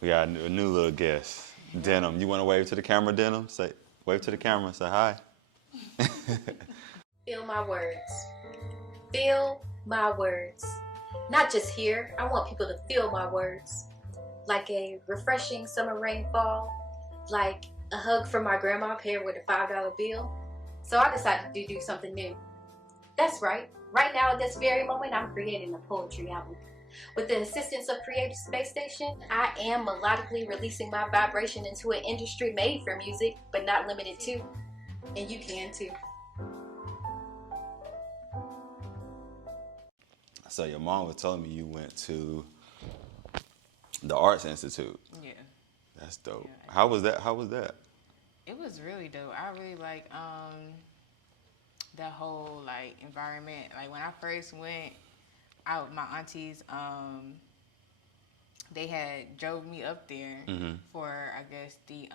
We got a new little guest, Denim. You want to wave to the camera, Denim? Say, wave to the camera. Say hi. Feel my words. Feel my words. Not just here. I want people to feel my words. Like a refreshing summer rainfall. Like a hug from my grandma paired with a $5 bill. So I decided to do something new. That's right. Right now at this very moment, I'm creating a poetry album. With the assistance of Creative Space Station, I am melodically releasing my vibration into an industry made for music, but not limited to. And you can too. So your mom was telling me you went to the Arts Institute. Yeah. That's dope. Yeah. How was that? How was that? It was really dope. I really like that whole like environment. Like when I first went out with my aunties, they had drove me up there for I guess the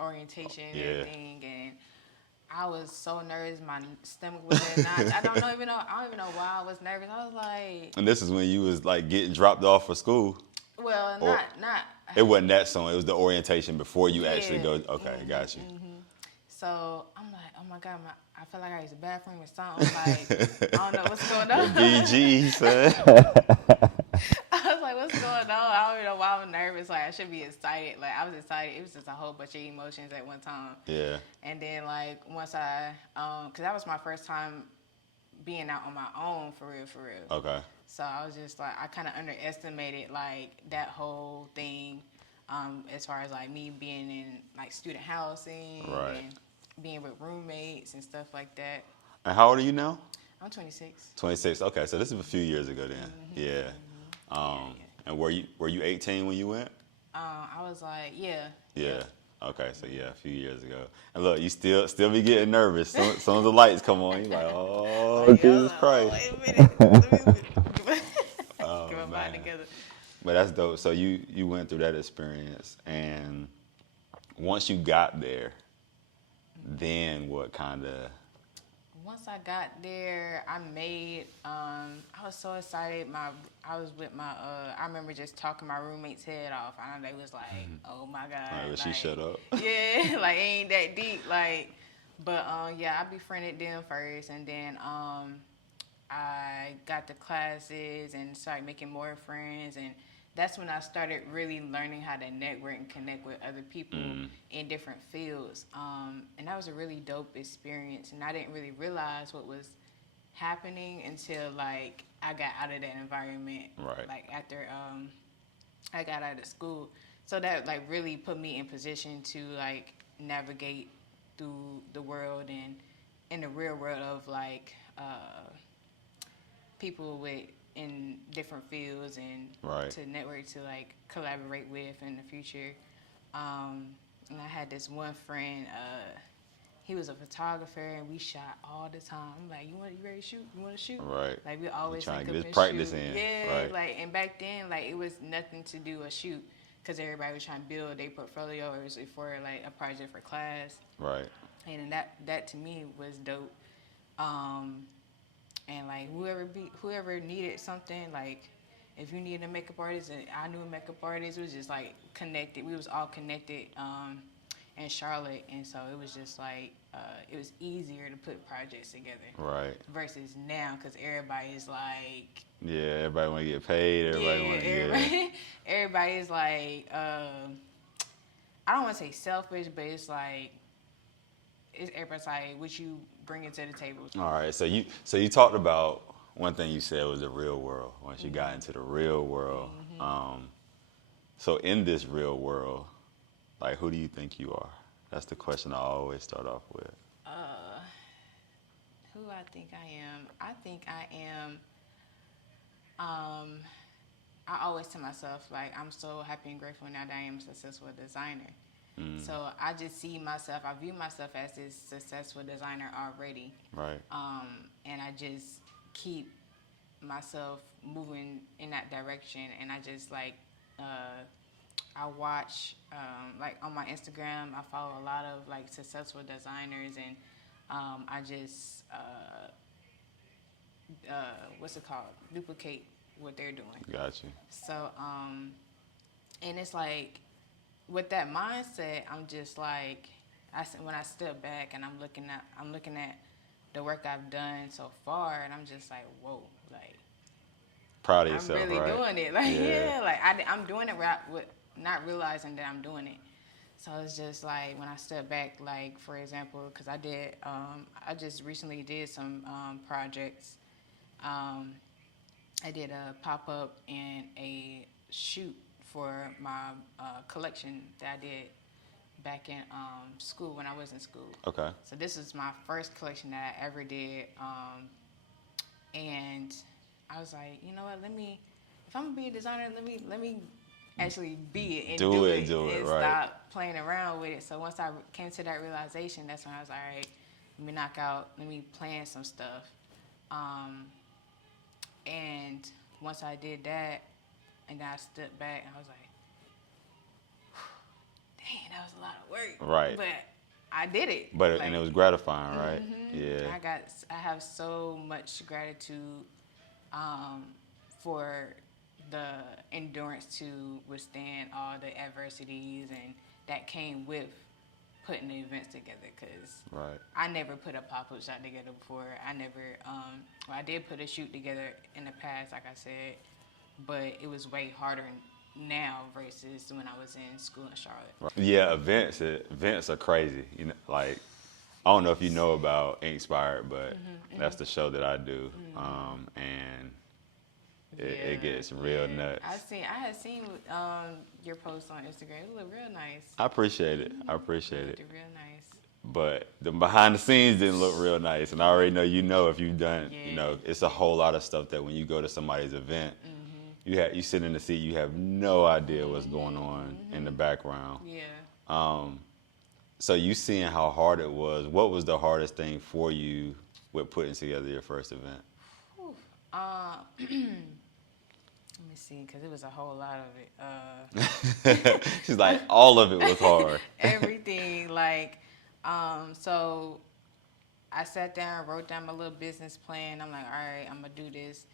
orientation and everything, and I was so nervous. My stomach was in knots. I don't even know why I was nervous. I was like, And this is when you was like getting dropped off for school. well, Or- not. It wasn't that soon. It was the orientation before you actually go. Yeah. Okay, got you. So I'm like, oh my God, I feel like I used the bathroom or something. Like, I don't know what's going on. BG, son. I was like, what's going on? I don't even know why I'm nervous. Like, I should be excited. Like, I was excited. It was just a whole bunch of emotions at one time. Yeah. And then, like, once I, because that was my first time being out on my own, for real. Okay. So I was just like, I kind of underestimated, like, that whole thing as far as, like, me being in, like, student housing Right. and being with roommates and stuff like that. And how old are you now? I'm 26. 26. Okay, so this is a few years ago then. Yeah. And were you 18 when you went? I was like, yeah. Yeah. Okay, so yeah, a few years ago. And look, you still be getting nervous. Soon as the lights come on, you're like, oh, Jesus Christ. Wait a minute. Let me get my man. mind together. But that's dope. So you went through that experience, and once you got there, then what kind of? Once I got there, I made. I was so excited. I was with my. I remember just talking my roommate's head off. I know they was like, "Oh my God!" Like, she shut up. Yeah, like ain't that deep. Like, but yeah, I befriended them first, and then I got the classes and started making more friends, and that's when I started really learning how to network and connect with other people in different fields. And that was a really dope experience, and I didn't really realize what was happening until like I got out of that environment. Right. Like after I got out of school, so that like really put me in position to like navigate through the world and in the real world of like people with in different fields and Right. to network to like collaborate with in the future. And I had this one friend. He was a photographer, and we shot all the time. I'm like, you ready to shoot? You want to shoot? Right. Like we always trying to link get up his and practice shoot. in. Yeah, Right. like and back then, like it was nothing to do a shoot because everybody was trying to build their portfolio or for like a project for class. Right. And that to me was dope. And like whoever needed something, like if you needed a makeup artist and I knew a makeup artist, it was just like connected. We was all connected in Charlotte, and so it was just like it was easier to put projects together. Right. Versus now, because everybody is like. Yeah, everybody want to get paid. Everybody want to get. Everybody is like I don't want to say selfish, but it's like everybody's like what you bring it to the table. All right, so you talked about one thing you said was the real world. Once you got into the real world, so in this real world, like who do you think you are? That's the question I always start off with. Who I think I am? I think I am. I always tell myself like I'm so happy and grateful now that I am a successful designer. So I just see myself, I view myself as this successful designer already. Right. And I just keep myself moving in that direction. And I just like, I watch, like on my Instagram, I follow a lot of like successful designers and I just, what's it called? Duplicate what they're doing. Got you. So, And it's like, with that mindset, I'm just like, when I step back and I'm looking at the work I've done so far, and I'm just like, whoa, like, Proud of I'm yourself, really right? doing it. Like, yeah, like I'm doing it with not realizing that I'm doing it. So it's just like when I step back, like for example, because I just recently did some projects. I did a pop up and a shoot for my collection that I did back in school when I was in school. Okay. So this is my first collection that I ever did, and I was like, you know what? If I'm gonna be a designer, let me actually be it and do it and right. stop playing around with it. So once I came to that realization, that's when I was like, all right, let me plan some stuff. And once I did that, and then I stepped back, and I was like, dang, that was a lot of work. Right. But I did it. But and it was gratifying, right? Yeah. I have so much gratitude for the endurance to withstand all the adversities and that came with putting the events together, because right. I never put a pop-up shop together before. I never I did put a shoot together in the past, like I said, but it was way harder now versus when I was in school in Charlotte. Right. Yeah, events are crazy. You know, like I don't know if you know about Inspired, but that's the show that I do, and it gets real nuts. I had seen your post on Instagram. It looked real nice. I appreciate it. I appreciate it. It looked real nice. But the behind the scenes didn't look real nice, and I already know if you've done, it's a whole lot of stuff that when you go to somebody's event, you sit in the seat, you have no idea what's going on in the background. Yeah. So you seeing how hard it was. What was the hardest thing for you with putting together your first event? Let me see, because it was a whole lot of it. She's like, all of it was hard. Everything, like, so I sat down, wrote down my little business plan. I'm like, all right, I'm going to do this.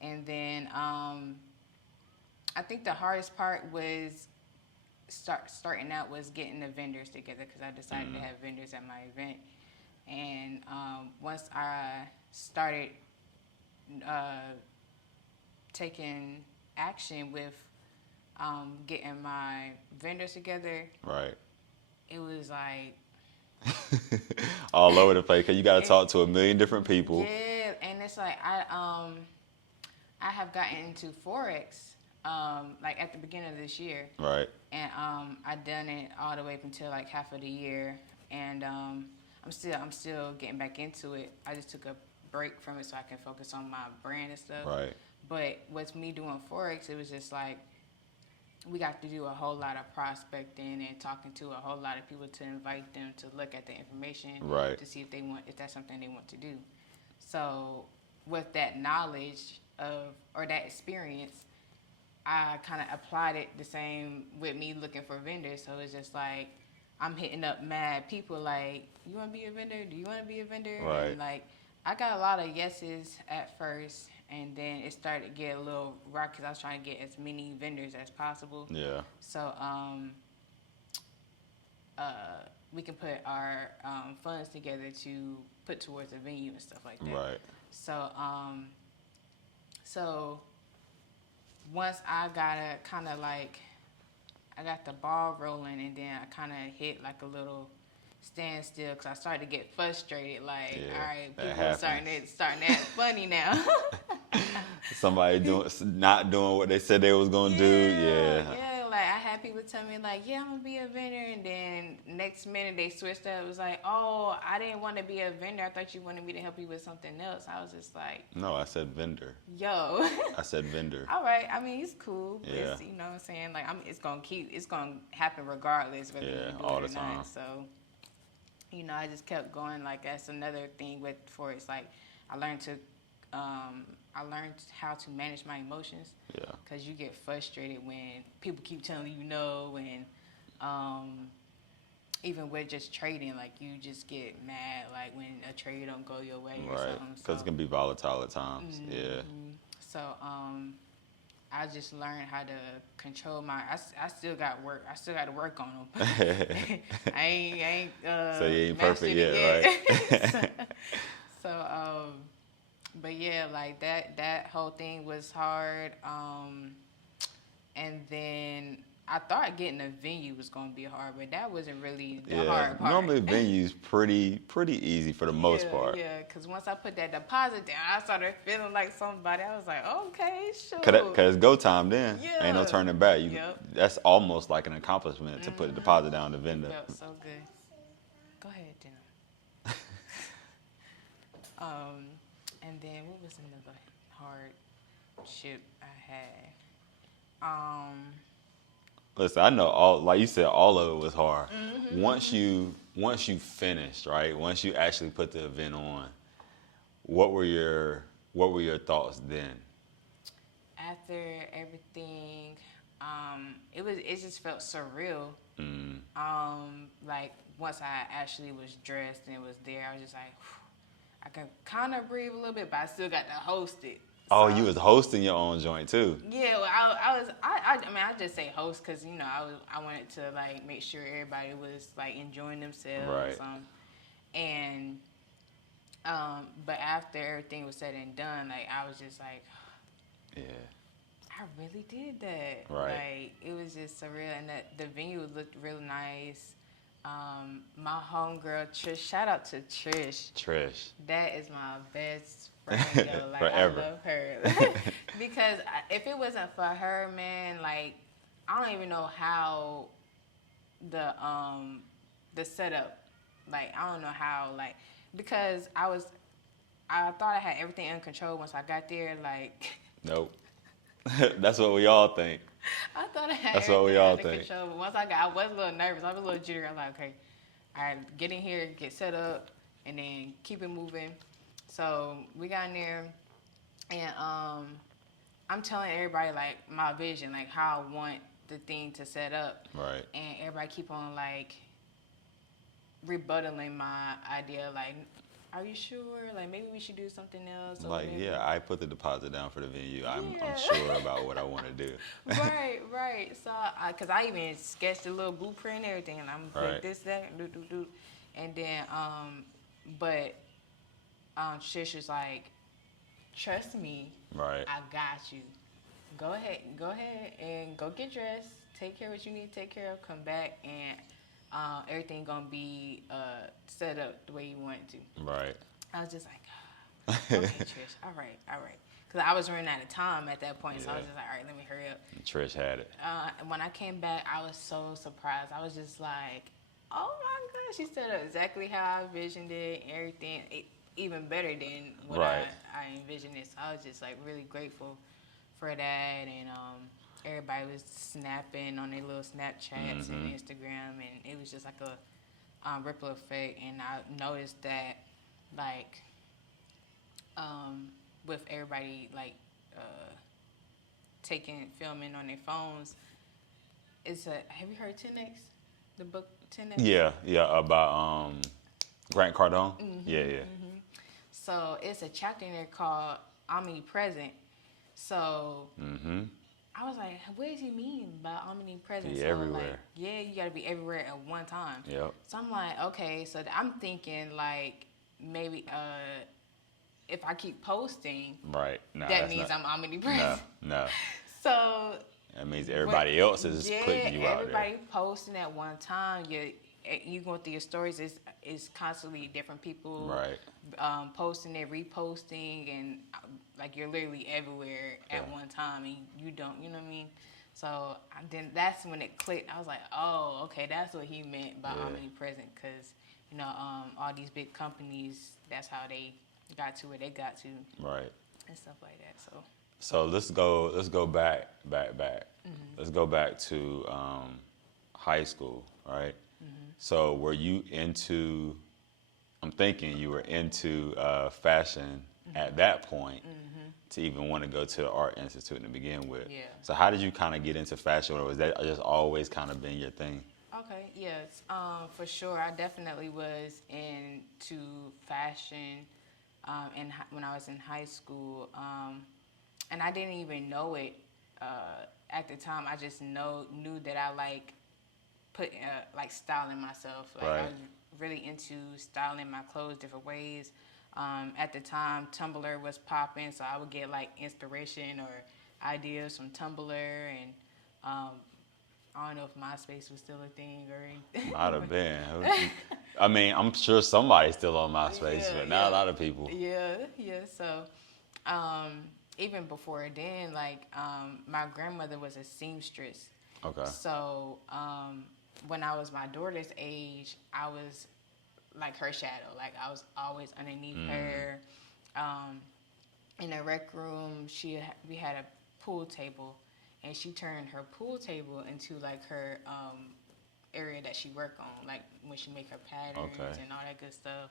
And then I think the hardest part was starting out was getting the vendors together, because I decided to have vendors at my event. And once I started taking action with getting my vendors together, right, it was like all over the place, because you got to talk to a million different people. Yeah, and it's like I have gotten into Forex like at the beginning of this year, right, and I done it all the way up until like half of the year, and I'm still getting back into it. I just took a break from it so I can focus on my brand and stuff. Right. But with me doing Forex, it was just like we got to do a whole lot of prospecting and talking to a whole lot of people to invite them to look at the information, right, to see if that's something they want to do. So with that knowledge or that experience, I kind of applied it the same with me looking for vendors. So it's just like I'm hitting up mad people like, you want to be a vendor? Do you want to be a vendor? Right. And like I got a lot of yeses at first, and then it started to get a little rough because I was trying to get as many vendors as possible. Yeah. So we can put our funds together to put towards a venue and stuff like that. Right. So once I got I got the ball rolling, and then I kind of hit like a little standstill because I started to get frustrated. Like, all right, people are starting to act funny now. Somebody not doing what they said they was gonna do. Yeah. Yeah, like I had people tell me like, yeah, I'm gonna be a vendor, and then next minute they switched up. It was like, oh, I didn't want to be a vendor. I thought you wanted me to help you with something else. I was just like, no, I said vendor. Yo. I said vendor. All right. I mean, it's cool. Yeah. You know what I'm saying? Like, it's gonna happen regardless whether you do all it or the time. not. So, you know, I just kept going. Like, that's another thing with Forex. Like, I learned how to manage my emotions. Yeah. Because you get frustrated when people keep telling you no, and even with just trading, like you just get mad, like when a trade don't go your way or something. Right. Because it can be volatile at times. Yeah. So I just learned how to control my. I still got work. I still got to work on them. I ain't. So you ain't mastered perfect it yet, right? But yeah, like that whole thing was hard. And then I thought getting a venue was gonna be hard, but that wasn't really the hard part. Normally venue's pretty easy for the most part. Yeah, because once I put that deposit down, I started feeling like somebody. I was like, okay, sure. Cause it's go time then. Yeah. Ain't no turning back. Yep. That's almost like an accomplishment to put a deposit down the vendor. It felt so good. Go ahead, Jenna. And then what was another hardship I had? Listen, I know like you said, all of it was hard. Once you finished, right? Once you actually put the event on, what were your thoughts then? After everything, it just felt surreal. Like once I actually was dressed and it was there, I was just like, whew, I could kind of breathe a little bit, but I still got to host it. Oh, you was hosting your own joint too. Yeah, well, I mean, I just say host because I wanted to like make sure everybody was like enjoying themselves. Right. But after everything was said and done, like I was just like, yeah, I really did that. Right. Like it was just surreal, and the venue looked real nice. My homegirl Trish, shout out to Trish. Trish. That is my best friend, yo. Like Forever. I love her. Because if it wasn't for her, man, like I don't even know how the setup, like I don't know how, like because I thought I had everything under control once I got there, like Nope. That's what we all think. I thought I had That's what we all everything under think. control, but once I was a little nervous, I was a little jittery. I'm like, okay, I get in here, get set up, and then keep it moving. So we got in there, and I'm telling everybody like my vision, like how I want the thing to set up. Right. And everybody keep on like rebuttaling my idea, like, are you sure? Like maybe we should do something else. Or Like, maybe. yeah, I put the deposit down for the venue. I'm Yeah. sure about what I want to do. Right. So, because I even sketched a little blueprint and everything, and I'm gonna Right. put this, that, do. And then, Shish was like, trust me, Right. I got you. Go ahead and go get dressed. Take care of what you need to take care of. Come back and everything gonna be set up the way you want it to. Right. I was just like, okay, Trish, all right. Because I was running out of time at that point, so I was just like, all right, let me hurry up. Trish had it. And when I came back, I was so surprised. I was just like, oh my gosh, she set up exactly how I envisioned it, everything, even better than what Right. I envisioned it. So I was just like really grateful for that, and everybody was snapping on their little Snapchats and Instagram, and it was just like a ripple effect. And I noticed that, like, with everybody like filming on their phones, have you heard 10X, the book 10X? Yeah, about Grant Cardone. Yeah. So it's a chapter in there called Omnipresent. So I was like, what does he mean by omnipresent? Be so everywhere. Like, yeah, you got to be everywhere at one time. Yep. So I'm like, okay, so I'm thinking like maybe if I keep posting, Right. No, that means I'm omnipresent. No. So That means everybody else is putting you out everybody there. posting at one time. You going through your stories, is constantly different people Right. Posting it, reposting, and like you're literally everywhere at one time, and you don't, you know what I mean? So then that's when it clicked. I was like, oh, okay, that's what he meant by omnipresent, because all these big companies, that's how they got to where they got to, Right. and stuff like that. So let's go back. Let's go back to high school, right? So were you into? I'm thinking you were into fashion at that point to even want to go to the Art Institute to begin with. Yeah. So how did you kind of get into fashion, or was that just always kind of been your thing? Okay, yes, for sure. I definitely was into fashion when I was in high school, and I didn't even know it at the time, I just knew that I like styling myself. Like I was really into styling my clothes different ways. At the time, Tumblr was popping, so I would get like inspiration or ideas from Tumblr, and I don't know if MySpace was still a thing or anything. Might have been. I mean, I'm sure somebody's still on MySpace, but not a lot of people. Yeah. So, even before then, like, my grandmother was a seamstress. Okay. So, when I was my daughter's age, I was like her shadow. Like, I was always underneath her. In the rec room, we had a pool table, and she turned her pool table into like her area that she worked on, like when she make her patterns and all that good stuff.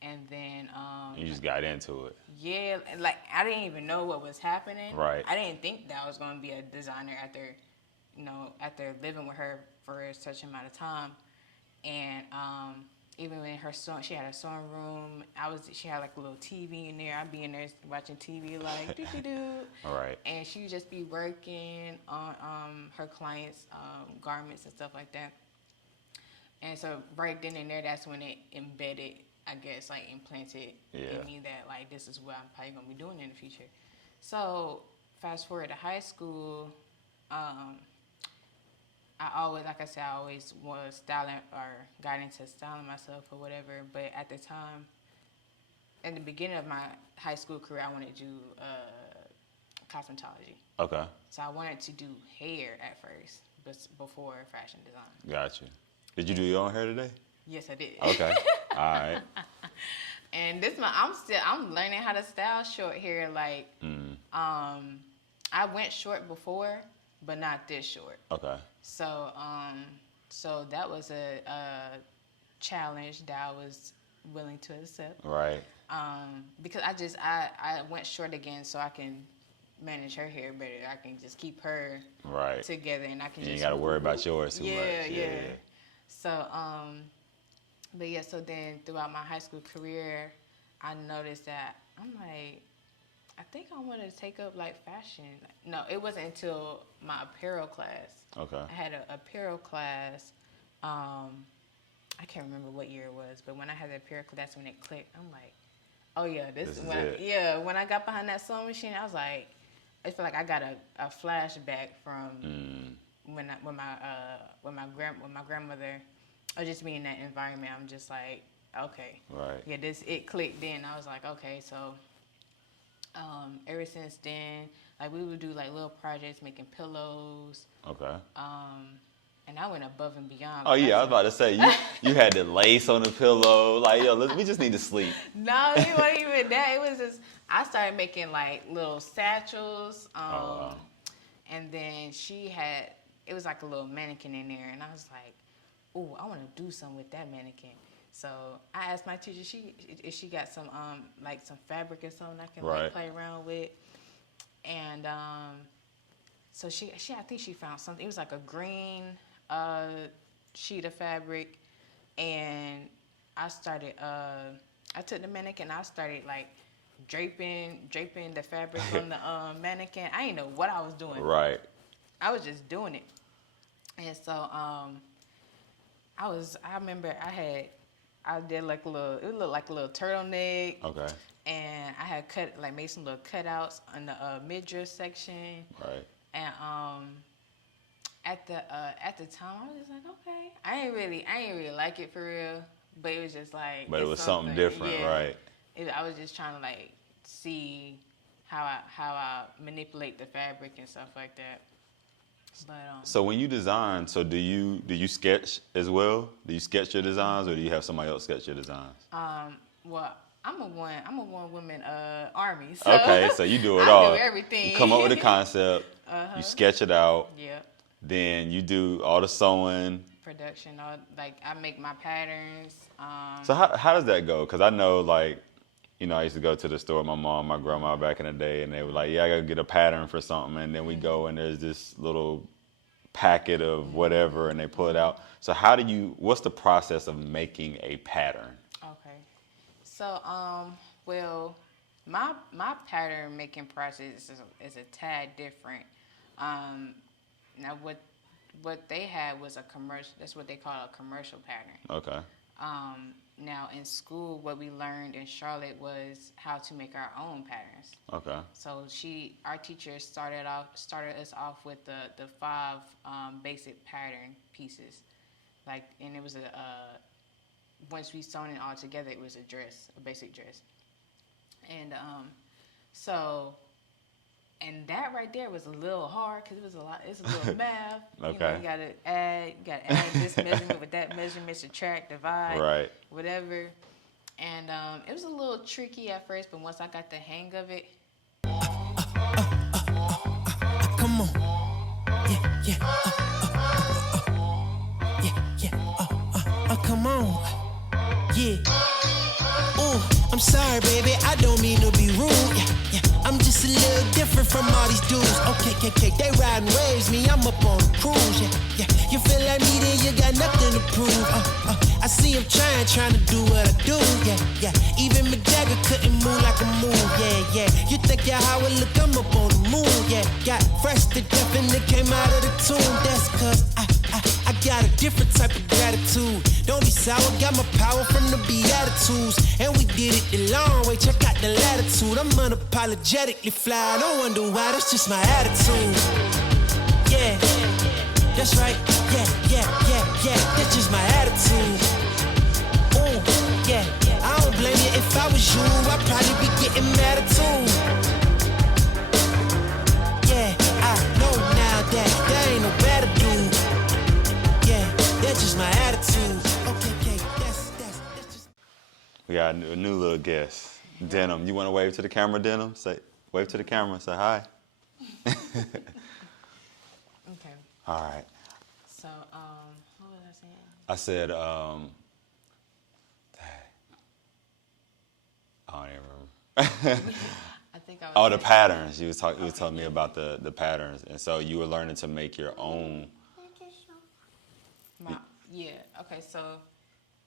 And then you just got into it. Yeah, like I didn't even know what was happening. Right. I didn't think that I was going to be a designer after living with her for such amount of time. And even when she had a sewing room. She had like a little TV in there. I'd be in there watching TV like doo. All right. And she would just be working on her clients' garments and stuff like that. And so right then and there, that's when it embedded, I guess, like implanted in me that like this is what I'm probably gonna be doing in the future. So fast forward to high school, I always was styling or got into styling myself or whatever. But at the time, in the beginning of my high school career, I wanted to do cosmetology. Okay. So I wanted to do hair at first, but before fashion design. Gotcha. Did you do your own hair today? Yes, I did. Okay. All right. And I'm learning how to style short hair. Like, I went short before, but not this short. Okay. So, so that was a challenge that I was willing to accept. Right. Because I went short again, so I can manage her hair better. I can just keep her together, and I can. You ain't got to worry about yours too much. Yeah. So, but yeah. So then, throughout my high school career, I noticed that I'm like, I think I wanted to take up like fashion. No, it wasn't until my apparel class. Okay. I had an apparel class. I can't remember what year it was, but when I had the apparel class, that's when it clicked. I'm like, oh yeah, this is it. When I got behind that sewing machine, I was like, I feel like I got a flashback from when my grandmother, or just being in that environment. I'm just like, okay, right, yeah, it clicked. Then I was like, okay, so ever since then, like we would do like little projects, making pillows. Okay. And I went above and beyond. Oh yeah, I was about to say you had the lace on the pillow. Like we just need to sleep. No, it wasn't even that. It was just I started making like little satchels. And then it was like a little mannequin in there, and I was like, "Ooh, I want to do something with that mannequin." So I asked my teacher if she got some like some fabric or something I can like play around with, and so I think she found something. It was like a green sheet of fabric, and I started. I took the mannequin. I started like draping the fabric on the mannequin. I didn't know what I was doing. Right. I was just doing it, and so I remember I did like it looked like a little turtleneck. Okay. And I had made some little cutouts on the midriff section. Right. And at the time I was just like, okay. I ain't really like it for real, but it was just like. But it was something different, right? I was just trying to like see how I manipulate the fabric and stuff like that. But so when you design, do you sketch as well? Do you sketch your designs, or do you have somebody else sketch your designs? Well, I'm a one woman army. So okay, so you do it all. I do everything. You come up with a concept, you sketch it out. Yeah. Then you do all the sewing. Production, like I make my patterns. So how does that go? Because I know like, I used to go to the store with my mom, my grandma back in the day, and they were like, yeah, I got to get a pattern for something. And then we go and there's this little packet of whatever, and they pull it out. So what's the process of making a pattern? Okay. So, well, my pattern making process is a tad different. Now what they had was a commercial. That's what they call a commercial pattern. Okay. Now in school, what we learned in Charlotte was how to make our own patterns. Okay. So our teacher started us off with the 5 basic pattern pieces, and it was once we sewn it all together, it was a basic dress, and and that right there was a little hard because it's a little math. Okay. You gotta add this measurement with that measurement, subtract, divide, Right. whatever. And it was a little tricky at first, but once I got the hang of it. Come on. Come on. Yeah. Ooh, I'm sorry, baby, I don't mean to be rude. Yeah. I'm just a little different from all these dudes. Okay, they riding waves, me, I'm up on a cruise. Yeah. You feel like me, then you got nothing to prove. I see him trying to do what I do. Yeah. Even McDowell couldn't move like I move. Yeah. You think you're how I look, I'm up on the moon. Yeah. Got fresh to death and it came out of the tomb. That's cause I got a different type of gratitude. Don't be sour, got my power from the Beatitudes. And we did it the long way, check out the latitude. I'm unapologetically fly, don't wonder why, that's just my attitude. Yeah, that's right, yeah, that's just my attitude. Ooh, yeah, I don't blame you, if I was you, I'd probably be getting mad too. Yeah, I know now that there ain't no better dude. That's just my attitude. Okay, that's just. We got a new little guest, Denim. You want to wave to the camera, Denim? Wave to the camera. Say hi. Okay. All right. So, what was I saying? I said, I don't even remember. I think I was. Oh, the patterns. You was telling me about the patterns, and so you were learning to make your own. Yeah. Okay. So,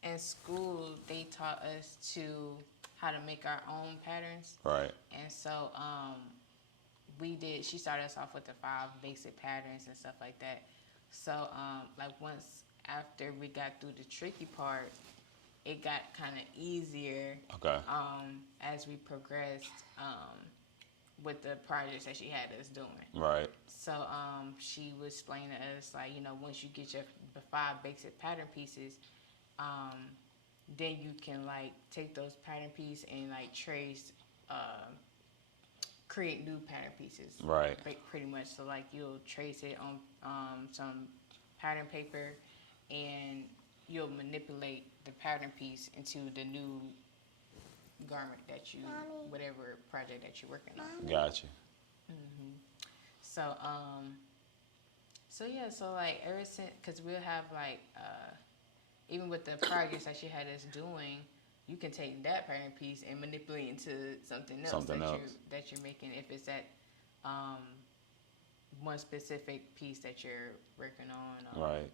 in school, they taught us how to make our own patterns. Right. And so, she started us off with the 5 basic patterns and stuff like that. So, once after we got through the tricky part, it got kind of easier. Okay. As we progressed, with the projects that she had us doing. Right. So she was explaining to us, once you get the 5 basic pattern pieces, then you can take those pattern pieces and trace, create new pattern pieces. Right. Pretty much. So you'll trace it on some pattern paper, and you'll manipulate the pattern piece into the new garment that whatever project that you're working on. Gotcha. Mm-hmm. So ever since, because we'll have even with the projects that she had us doing, you can take that pattern piece and manipulate into something else that you're making, if it's that one specific piece that you're working on. Right.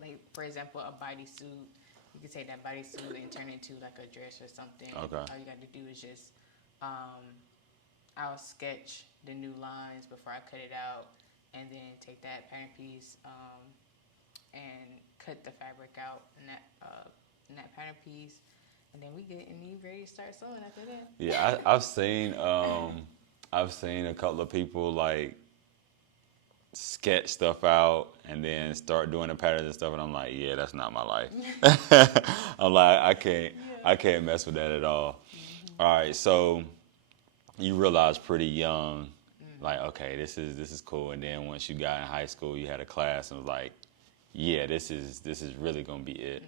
Like for example, a bodysuit. You can take that bodysuit and turn it into a dress or something. Okay. All you got to do is just, I'll sketch the new lines before I cut it out, and then take that pattern piece and cut the fabric out in that pattern piece, and then you ready to start sewing after that. Yeah, I've seen a couple of people sketch stuff out and then start doing the patterns and stuff, and I'm like, yeah, that's not my life. I'm like, I can't mess with that at all. Mm-hmm. All right, so you realized pretty young, okay, this is cool. And then once you got in high school, you had a class and was like, yeah, this is really gonna be it.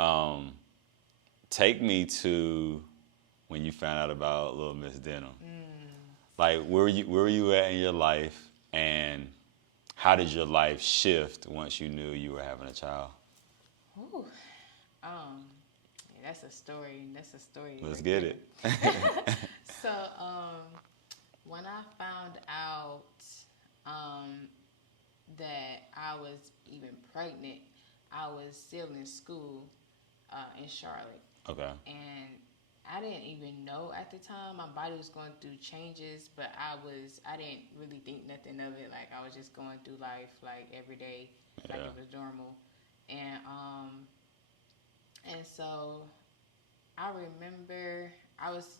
Mm-hmm. Take me to when you found out about Little Miss Denim. Where were you at in your life? And how did your life shift once you knew you were having a child? Ooh, that's a story. Let's get it. So, when I found out that I was even pregnant, I was still in school in Charlotte. Okay. And I didn't even know at the time. My body was going through changes, but I didn't really think nothing of it. Like I was just going through life like every day, like it was normal. And so I remember I was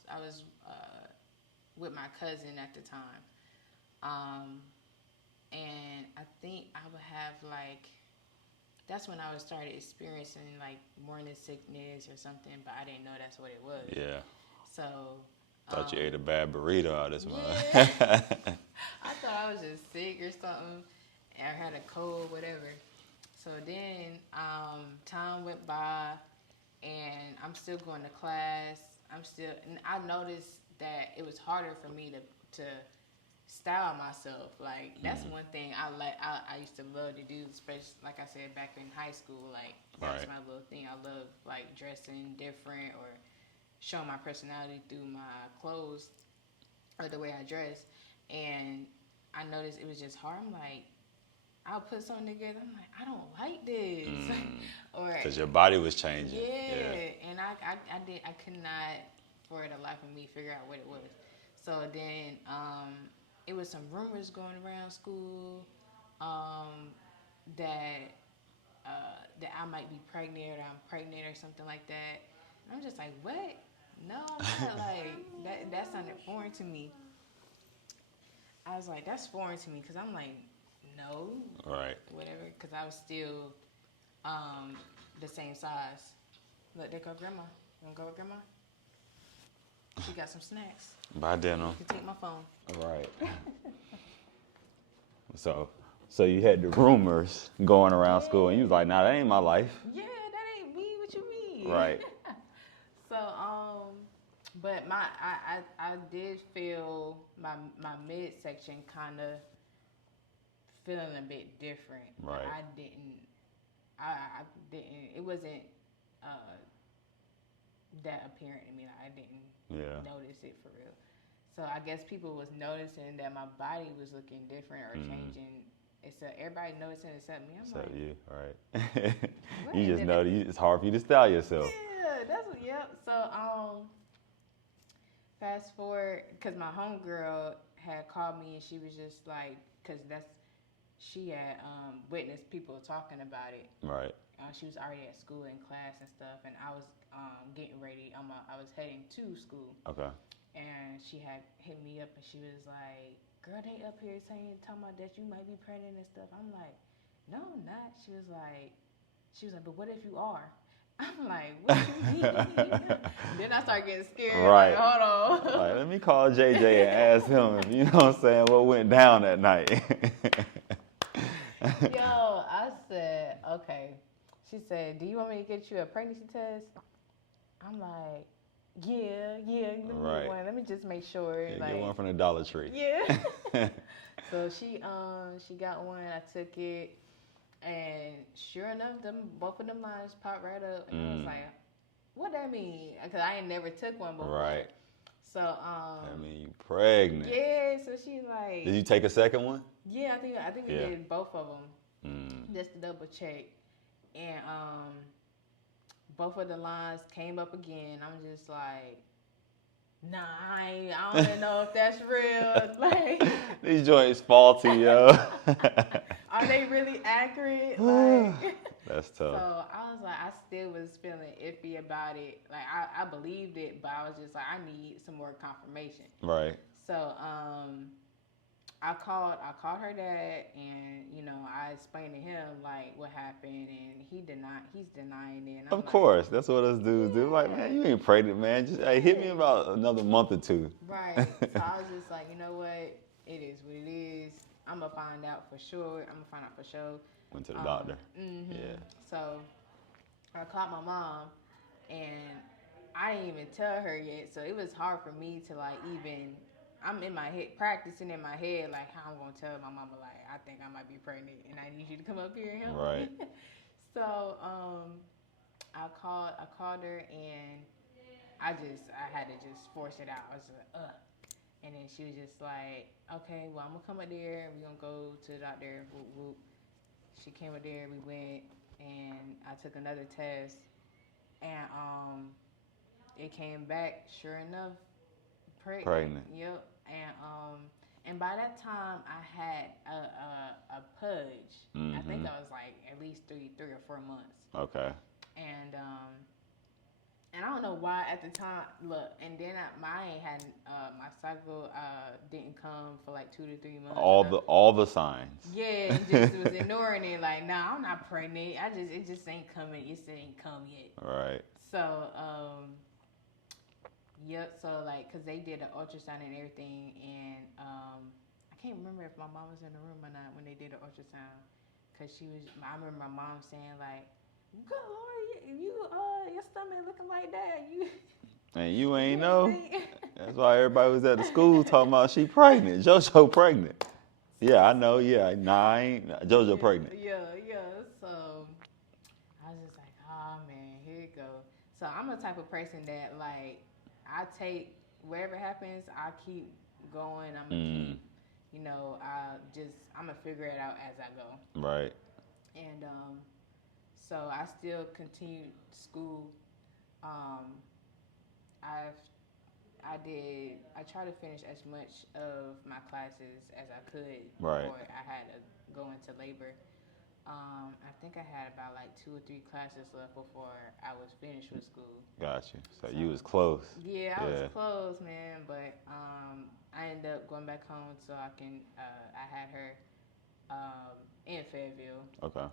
with my cousin at the time. And I think I would have like, that's when I started experiencing like morning sickness or something, but I didn't know that's what it was. Yeah. So. Thought you ate a bad burrito out this month. Yeah. I thought I was just sick or something, or had a cold, whatever. So then time went by, and I'm still going to class. And I noticed that it was harder for me to style myself. Like that's one thing I used to love to do, especially like I said back in high school. Like that's my little thing. I love like dressing different or showing my personality through my clothes or the way I dress. And I noticed it was just hard. I'm like, I'll put something together. I'm like, I don't like this. Or because your body was changing. Yeah. And I could not for the life of me figure out what it was. So then it was some rumors going around school that I might be pregnant or I'm pregnant or something like that. And I'm just like, what? No, I'm not. Like that sounded foreign to me. I was like, that's foreign to me because I'm like, no, whatever, because I was still the same size. Look, there go Grandma. You want to go with Grandma? She got some snacks. Bye, dinner. You can take my phone. All right. So you had the rumors going around school, and you was like, nah, that ain't my life. Yeah, that ain't me. What you mean? Right. So, but I did feel my midsection kind of feeling a bit different. Right. I didn't, it wasn't that apparent to me. Like, I didn't notice it for real. So I guess people was noticing that my body was looking different or changing. Except everybody noticing except me. Except you, right? You just know it's hard for you to style yourself. Yeah, that's what. Yep. So fast forward, cause my homegirl had called me and she was just like, cause she had witnessed people talking about it. Right. She was already at school in class and stuff, and I was getting ready. I was heading to school. Okay. And she had hit me up and she was like, girl, they up here talking about that you might be pregnant and stuff. I'm like, no, I'm not. She was like, but what if you are? I'm like, what do you mean? Then I start getting scared. Right. Like, hold on. Like, let me call JJ and ask him if, you know what I'm saying, what went down that night. Yo, I said, okay. She said, do you want me to get you a pregnancy test? I'm like, yeah, let me just make sure. Yeah, like, get one from the Dollar Tree. Yeah. So she got one. I took it, and sure enough, both of them lines popped right up, and I was like, "What that mean?" Because I ain't never took one before. Right. So I mean, you pregnant. Yeah. So she like. Did you take a second one? Yeah, I think we did both of them, just to double check, and both of the lines came up again. I'm just like, nah, I don't even know if that's real. Like, these joints faulty, yo. Are they really accurate? Like, that's tough. So I was like, I still was feeling iffy about it. Like, I believed it, but I was just like, I need some more confirmation. Right. So I called her dad, and I explained to him like what happened, and he's denying it. And of course, that's what us dudes do. Like, man, you ain't pregnant, man. Just hit me about another month or two. Right. So I was just like, you know what? It is what it is. I'm gonna find out for sure. Went to the doctor. Mm-hmm. Yeah. So I called my mom, and I didn't even tell her yet. So it was hard for me to like even. I'm in my head, practicing in my head, like how I'm gonna tell my mama, like I think I might be pregnant, and I need you to come up here and help right. me. So I called her, and I had to just force it out. I was like, ugh. And then she was just like, okay, well I'm gonna come up there, and we're gonna go to the doctor. Whoop, whoop. She came up there, we went, and I took another test, and it came back, sure enough, pregnant. Pregnant. Yep. And by that time, I had a pudge. I think I was like at least three or 4 months. Okay. And I don't know why at the time. Look, and then my cycle didn't come for like 2 to 3 months. All the signs. Yeah, and just was ignoring it. Like, nah, I'm not pregnant. It just ain't coming. It ain't come yet. Right. So yep. So like, cause they did an ultrasound and everything, and I can't remember if my mom was in the room or not when they did the ultrasound, cause I remember my mom saying like, "Good Lord, your stomach looking like that. And you ain't know. That's why everybody was at the school talking about she pregnant. JoJo pregnant. Yeah, I know. Yeah, nah, I ain't. JoJo pregnant. Yeah. So I was just like, oh man, here it go. So I'm the type of person that like, I take whatever happens, I keep going. I'm gonna keep, I'm gonna figure it out as I go. Right. And so I still continued school. I tried to finish as much of my classes as I could before I had to go into labor. I think I had about like 2 or 3 classes left before I was finished with school. Gotcha. So you was close. Yeah, I was close, man. But I ended up going back home so I had her in Fayetteville. Okay.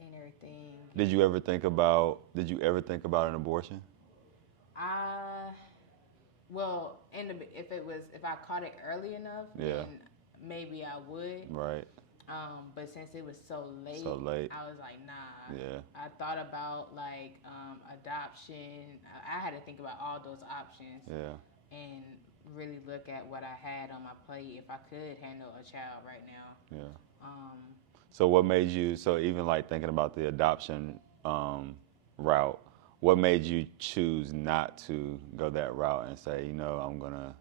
And everything. Did you ever think about an abortion? Well, if I caught it early enough, then maybe I would. Right. But since it was so late, I was like, nah. Yeah. I thought about like adoption. I had to think about all those options. Yeah. And really look at what I had on my plate if I could handle a child right now. Yeah. So what made you? So even like thinking about the adoption route, what made you choose not to go that route and say, I'm gonna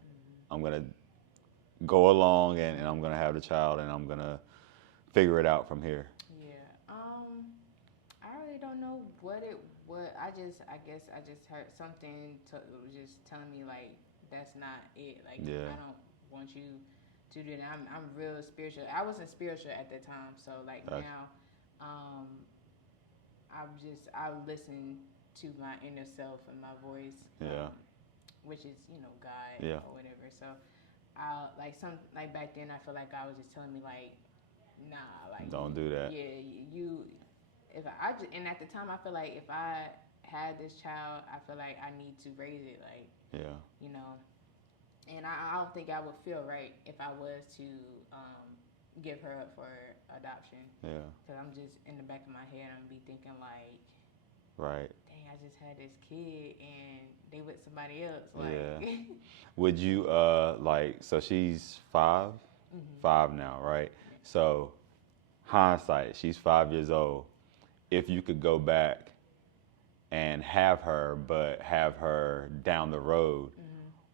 go along and I'm gonna have the child and I'm gonna figure it out from here? Yeah. I really don't know what I guess I just heard something just telling me like that's not it. Like I don't want you to do that. I'm real spiritual. I wasn't spiritual at the time, so like now I listen to my inner self and my voice. Which is, God or whatever. So I back then I feel like I was just telling me like, nah, like don't do that. Yeah, and at the time I feel like if I had this child, I feel like I need to raise it, like and I don't think I would feel right if I was to give her up for adoption. Yeah. Because I'm just in the back of my head, I'm be thinking like, right. Dang, I just had this kid and they with somebody else. Like, Would you so she's 5, 5 now, right? So hindsight, she's 5 years old. If you could go back and have her, but have her down the road,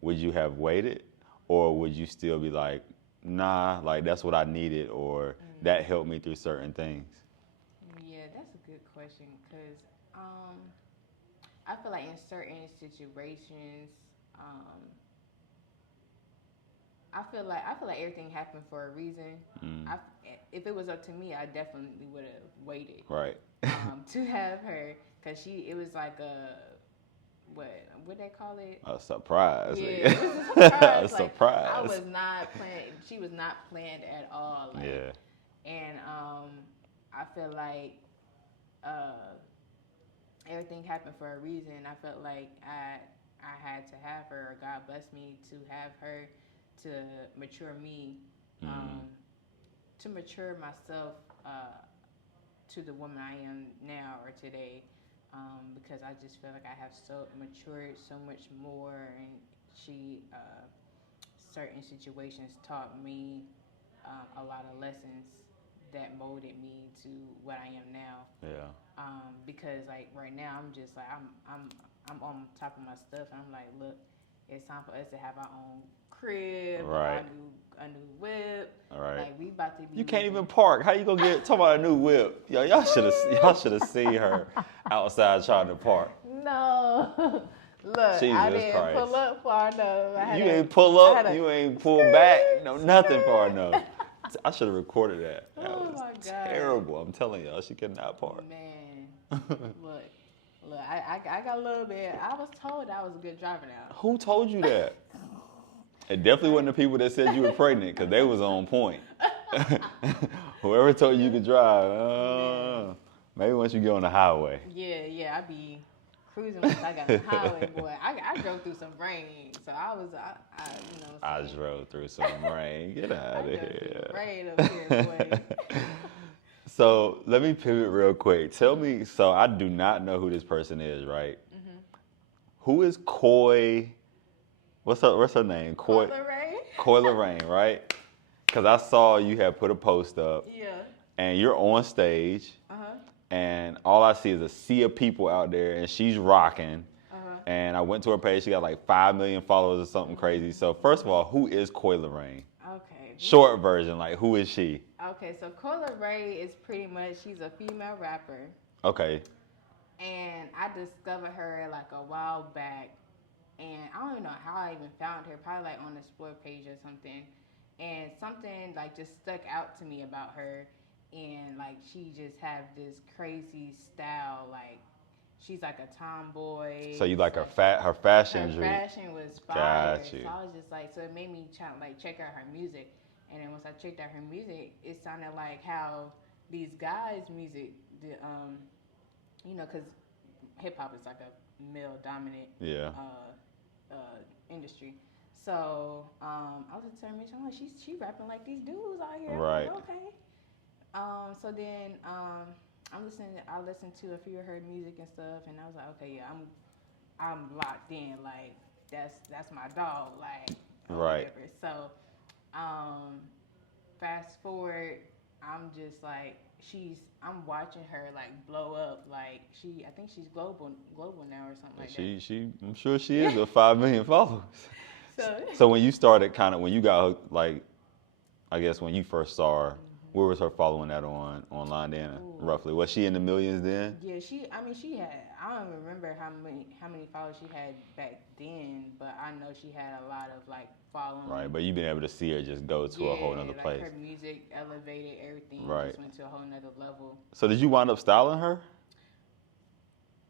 would you have waited, or would you still be like, nah, like that's what I needed, or that helped me through certain things? Yeah, that's a good question, because I feel like in certain situations, I feel like everything happened for a reason. If it was up to me, I definitely would have waited. Right. To have her, because it was like what they call it? A surprise. Yeah, it was a surprise. A surprise. I was not planned. She was not planned at all. Like, and I feel like everything happened for a reason. I felt like I had to have her, or God blessed me to have her to mature me, to mature myself to the woman I am now or today. Because I just feel like I have matured so much more, and she certain situations taught me a lot of lessons that molded me to what I am now. Yeah. Because like right now I'm just like I'm on top of my stuff, and I'm like, look, it's time for us to have our own crib, right? A new whip. All right. Like we about to be. You can't even park. How you gonna talk about a new whip? Yo, y'all should have seen her outside trying to park. No. Look, Jesus I didn't Christ. pull up far enough. You ain't pull up. You ain't pull back. No, nothing far enough. I should have recorded that. That Oh was my God. terrible. I'm telling y'all, she could not park. Man, look, I got a little bit. I was told I was a good driver now. Who told you that? It definitely wasn't the people that said you were pregnant, because they was on point. Whoever told you could drive, maybe once you get on the highway. Yeah, I be cruising once I got on the highway, boy. I drove through some rain, so I drove through some rain. Get out of here. Rain up here, boy. So let me pivot real quick. Tell me, so I do not know who this person is, right? Mm-hmm. Who is Coi? What's her name? Coi Leray. Coi Leray, right? Because I saw you had put a post up. Yeah. And you're on stage. Uh-huh. And all I see is a sea of people out there, and she's rocking. Uh-huh. And I went to her page. She got like 5 million followers or something crazy. So first of all, who is Coi Leray? Okay. Short version, like who is she? Okay, so Coi Leray is pretty much, she's a female rapper. Okay. And I discovered her like a while back. And I don't even know how I even found her, probably like on the Explore page or something. And something like just stuck out to me about her. And like she just had this crazy style, like she's like a tomboy. So you like her fashion? Her fashion was fire. Got you. So I was just like, so it made me check out her music. And then once I checked out her music, it sounded like how these guys' music, because hip hop is like a male dominant industry. So I was determined. I'm like, she rapping like these dudes out here. Right. I'm like, okay. So then I listened to a few of her music and stuff, and I was like, okay, yeah, I'm locked in. Like that's my dog. Like right. Whatever. So fast forward, I'm just like I'm watching her like blow up. Like I think she's global now or something like that. I'm sure she is with 5 million followers. So when you started, when you got like, I guess when you first saw her, where was her following that online then? Ooh. Roughly, was she in the millions then? Yeah, she had. I don't remember how many followers she had back then, but I know she had a lot of like following. Right, but you've been able to see her just go to a whole nother place. Her music elevated everything. Right. Just went to a whole nother level. So did you wind up styling her?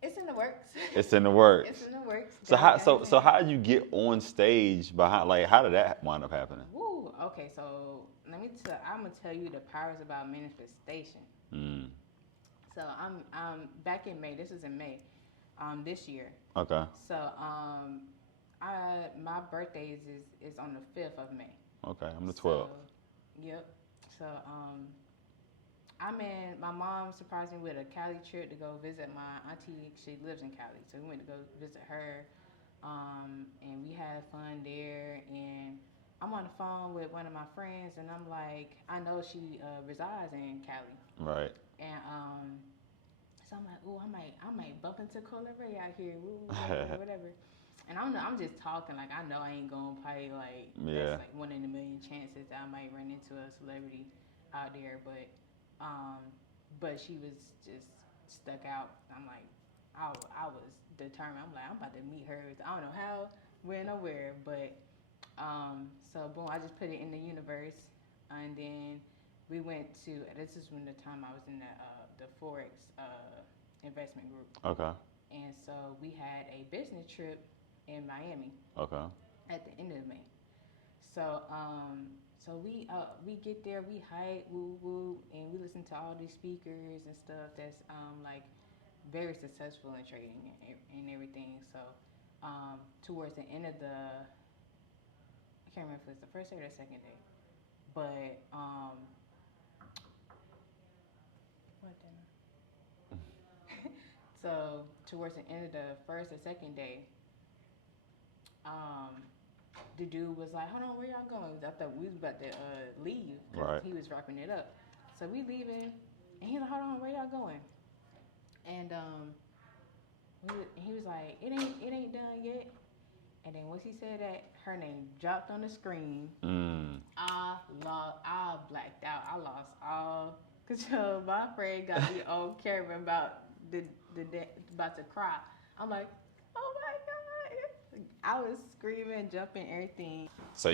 It's in the works. It's in the works. It's in the works. So how did you get on stage behind? Like, how did that wind up happening? Woo. Okay, so I'm gonna tell you the powers about manifestation. Mm. So I'm back in May. This is in May, this year. Okay. So my birthday is on the 5th of May. Okay, I'm the 12th. Yep. So my mom surprised me with a Cali trip to go visit my auntie. She lives in Cali, so we went to go visit her, and we had fun there. And I'm on the phone with one of my friends, and I'm like, I know she resides in Cali. Right. And so I'm like, ooh, I might bump into Coi Leray out here, whatever. And I don't know, I'm just talking, like, I know I ain't gonna probably, like, that's like 1 in a million chances that I might run into a celebrity out there, but she was just stuck out. I'm like, I was determined. I'm like, I'm about to meet her. I don't know how, when, or where, but so boom, I just put it in the universe, and then we went to. This is when the time I was in the Forex investment group. Okay. And so we had a business trip in Miami. Okay. At the end of May. So so we get there, we hike, woo woo, and we listen to all these speakers and stuff that's like very successful in trading and everything. So towards the end of I can't remember if it was the first day or the second day, but so towards the end of the first or second day, the dude was like, hold on, where y'all going? I thought we was about to leave because he was wrapping it up. So we leaving, and he like, hold on, where y'all going? And he was like, it ain't done yet. And then once he said that, her name dropped on the screen. I blacked out. I lost all control. My friend got me on camera about to cry. I'm like, oh my God. I was screaming, jumping, everything. So